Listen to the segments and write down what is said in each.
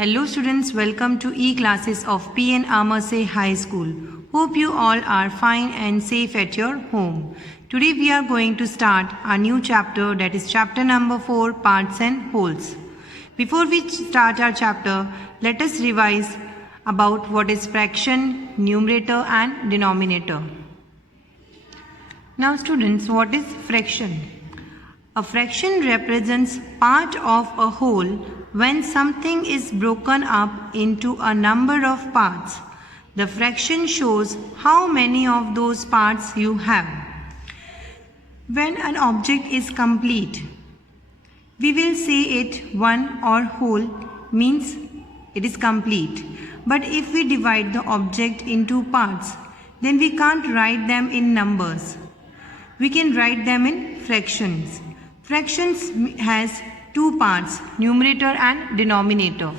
Hello students, welcome to e-classes of P.N. Amerse High School. Hope you all are fine and safe at your home. Today we are going to start our new chapter, that is chapter number 4, parts and wholes. Before we start our chapter, let us revise about what is fraction, numerator and denominator. Now students, what is fraction? A fraction represents part of a whole when something is broken up into a number of parts. The fraction shows how many of those parts you have. When an object is complete, we will say it one or whole means it is complete. But if we divide the object into parts, then we can't write them in numbers. We can write them in fractions. Fractions has two parts, numerator and denominator.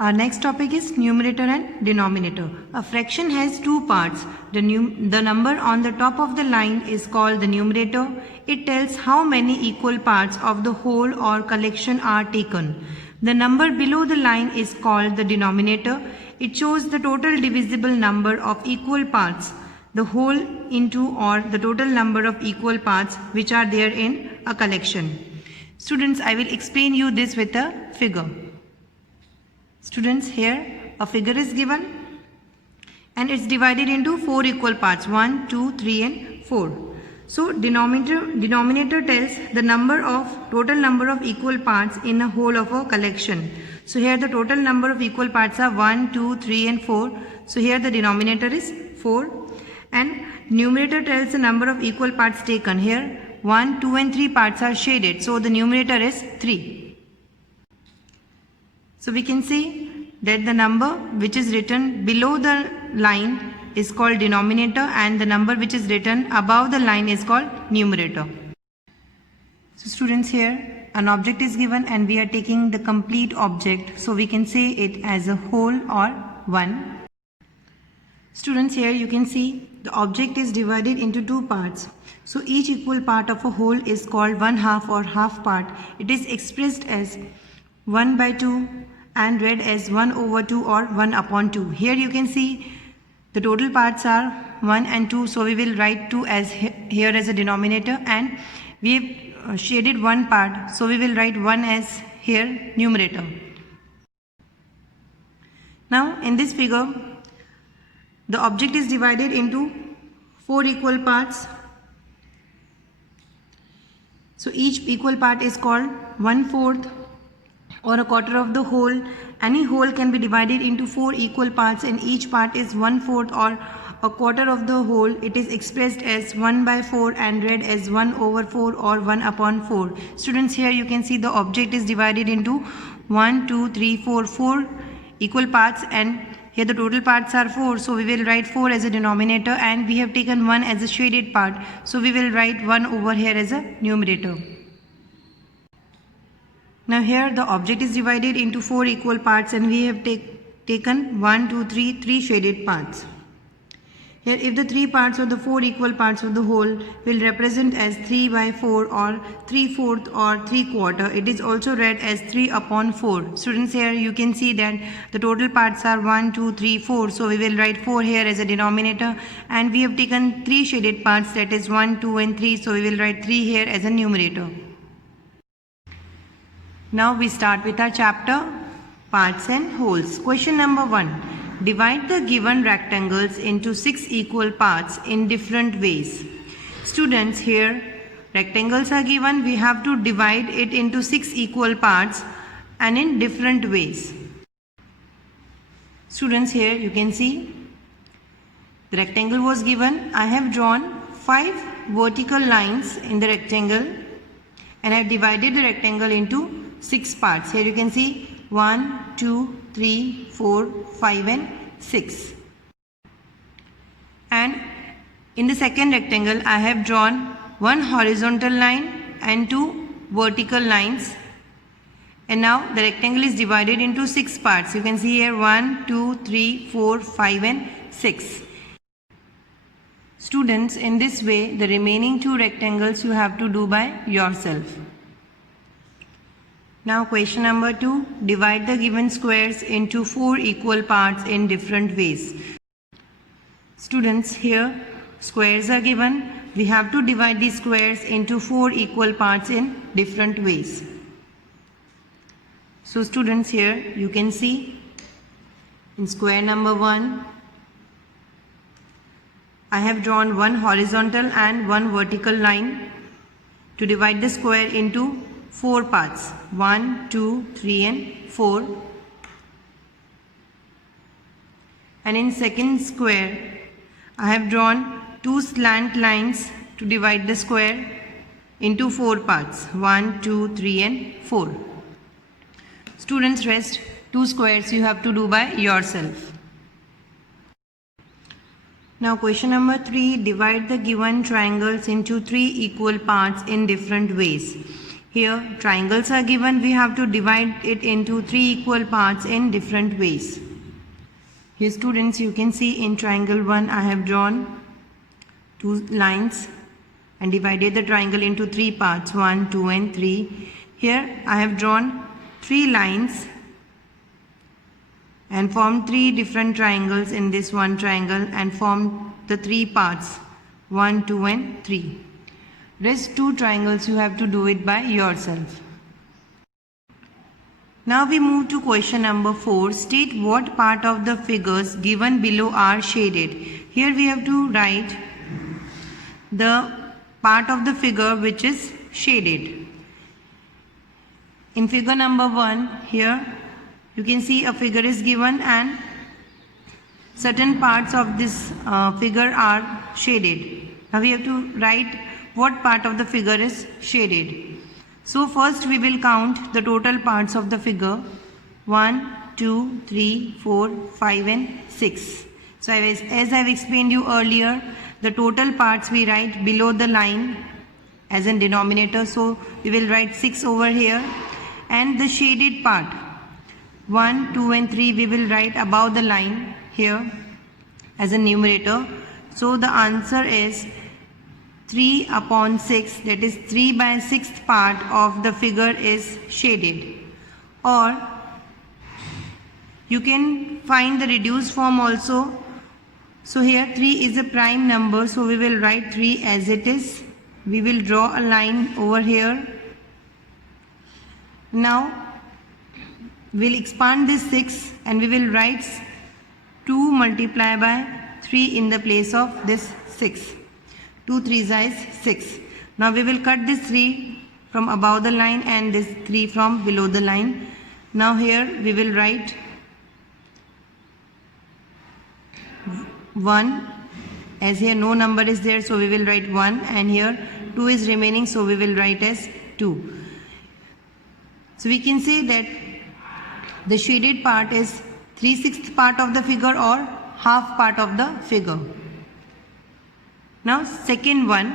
Our next topic is numerator and denominator. A fraction has two parts. The number on the top of the line is called the numerator. It tells how many equal parts of the whole or collection are taken. The number below the line is called the denominator. It shows the total divisible number of equal parts, the whole into or the total number of equal parts which are there in a collection. Students, I will explain you this with a figure. Students, here a figure is given and it's divided into 4 equal parts, 1, 2, 3 and 4. So denominator tells the total number of equal parts in a whole of a collection. So here the total number of equal parts are 1, 2, 3 and 4. So here the denominator is 4. And numerator tells the number of equal parts taken. Here 1, 2 and 3 parts are shaded. So the numerator is 3. So we can see that the number which is written below the line is called denominator and the number which is written above the line is called numerator. So students, here an object is given and we are taking the complete object. So we can say it as a whole or one. Students, here you can see the object is divided into two parts. So each equal part of a whole is called 1/2 or half part. It is expressed as 1/2 and read as 1/2 or 1/2. Here you can see the total parts are 1 and 2. So we will write 2 as here as a denominator and we have shaded one part. So we will write 1 as here numerator. Now in this figure, the object is divided into 4 equal parts. So each equal part is called 1/4 or a quarter of the whole. Any whole can be divided into 4 equal parts and each part is 1/4 or a quarter of the whole. It is expressed as 1/4 and read as 1/4 or 1/4. Students, here you can see the object is divided into 1, 2, 3, 4 equal parts and here the total parts are 4. So we will write 4 as a denominator and we have taken 1 as a shaded part. So we will write 1 over here as a numerator. Now here the object is divided into 4 equal parts and we have taken 1, 2, 3 shaded parts. Here if the 3 parts of the 4 equal parts of the whole will represent as 3/4 or 3/4 or 3/4, it is also read as 3/4. Students, here you can see that the total parts are 1, 2, 3, 4. So we will write 4 here as a denominator and we have taken 3 shaded parts, that is 1, 2 and 3. So we will write 3 here as a numerator. Now we start with our chapter, parts and wholes. Question number 1. Divide the given rectangles into 6 equal parts in different ways. Students, here rectangles are given. We have to divide it into 6 equal parts and in different ways. Students, here you can see the rectangle was given. I have drawn 5 vertical lines in the rectangle and I have divided the rectangle into 6 parts. Here you can see 1, 2, 3, 4, 5 and 6. And in the second rectangle, I have drawn 1 horizontal line and 2 vertical lines. And now the rectangle is divided into 6 parts. You can see here 1, 2, 3, 4, 5 and 6. Students, in this way, the remaining 2 rectangles you have to do by yourself. Now question number 2. Divide the given squares into 4 equal parts in different ways. Students, here squares are given. We have to divide these squares into 4 equal parts in different ways. So students, here you can see in square number 1, I have drawn one horizontal and one vertical line to divide the square into 4 parts, 1, 2, 3 and 4. And in second square, I have drawn 2 slant lines to divide the square into 4 parts, 1, 2, 3 and 4. Students, rest 2 squares you have to do by yourself. Now question number 3. Divide the given triangles into 3 equal parts in different ways. Here triangles are given. We have to divide it into 3 equal parts in different ways. Here students, you can see in triangle 1 I have drawn 2 lines and divided the triangle into 3 parts, 1, 2 and 3. Here I have drawn 3 lines and formed 3 different triangles in this one triangle and formed the 3 parts, 1, 2 and 3. Rest 2 triangles you have to do it by yourself. Now we move to question number 4. State what part of the figures given below are shaded. Here we have to write the part of the figure which is shaded. In figure number 1, here you can see a figure is given and certain parts of this figure are shaded. Now we have to write what part of the figure is shaded. So first we will count the total parts of the figure, 1, 2, 3, 4, 5 and 6. So as I have explained you earlier, the total parts we write below the line as a denominator. So we will write 6 over here, and the shaded part 1, 2 and 3 we will write above the line here as a numerator. So the answer is 3 upon 6, that is 3 by 6th part of the figure is shaded. Or you can find the reduced form also. So here 3 is a prime number, so we will write 3 as it is. We will draw a line over here. Now we'll expand this 6 and we will write 2 multiplied by 3 in the place of this 6. 2 3s is 6. Now we will cut this 3 from above the line and this 3 from below the line. Now here we will write 1, as here no number is there, so we will write 1, and here 2 is remaining, so we will write as 2. So we can say that the shaded part is 3/6 part of the figure or half part of the figure. Now second one,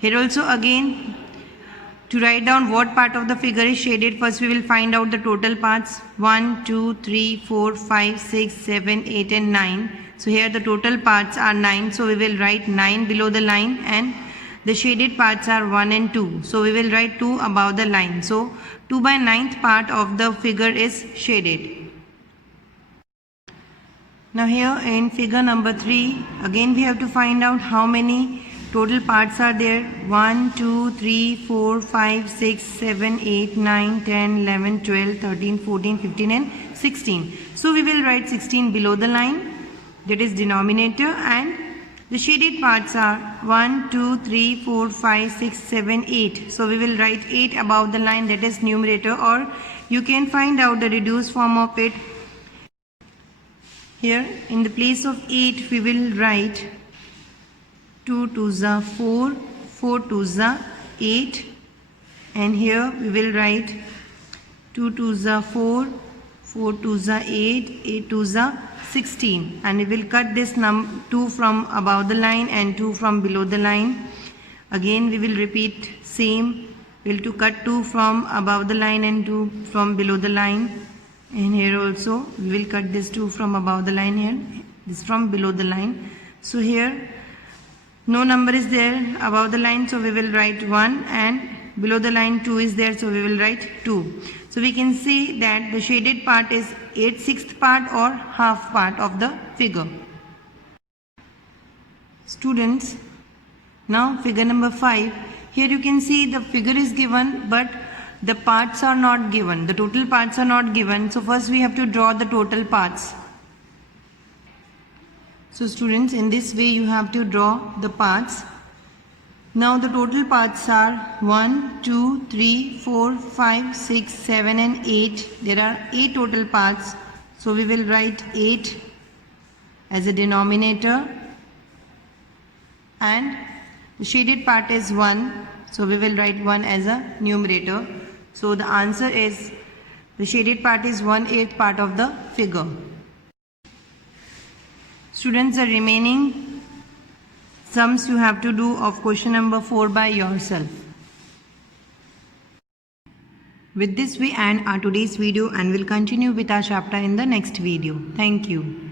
here also again to write down what part of the figure is shaded, first we will find out the total parts, 1, 2, 3, 4, 5, 6, 7, 8 and 9. So here the total parts are 9, so we will write 9 below the line, and the shaded parts are 1 and 2. So we will write 2 above the line. So 2 by 9th part of the figure is shaded. Now here in figure number 3, again we have to find out how many total parts are there. 1, 2, 3, 4, 5, 6, 7, 8, 9, 10, 11, 12, 13, 14, 15 and 16. So we will write 16 below the line, that is denominator, and the shaded parts are 1, 2, 3, 4, 5, 6, 7, 8. So we will write 8 above the line, that is numerator, or you can find out the reduced form of it. Here in the place of 8 we will write 2 2s are 4, 4 2s are 8, and here we will write 2 2s are 4, 4 2s are 8, 8 2s are 16, and we will cut this 2 from above the line and 2 from below the line. Again we will repeat same, we will to cut 2 from above the line and 2 from below the line, and here also we will cut this 2 from above the line, here this from below the line. So here no number is there above the line, so we will write 1, and below the line 2 is there, so we will write 2. So we can see that the shaded part is 8/6 part or half part of the figure. Students, now figure number 5. Here you can see the figure is given but the parts are not given. The total parts are not given. So first we have to draw the total parts. So students, in this way you have to draw the parts. Now the total parts are 1, 2, 3, 4, 5, 6, 7 and 8. There are 8 total parts. So we will write 8 as a denominator and the shaded part is 1. So we will write 1 as a numerator. So the answer is the shaded part is 1/8 part of the figure. Students, the remaining sums you have to do of question number 4 by yourself. With this we end our today's video and will continue with our chapter in the next video. Thank you.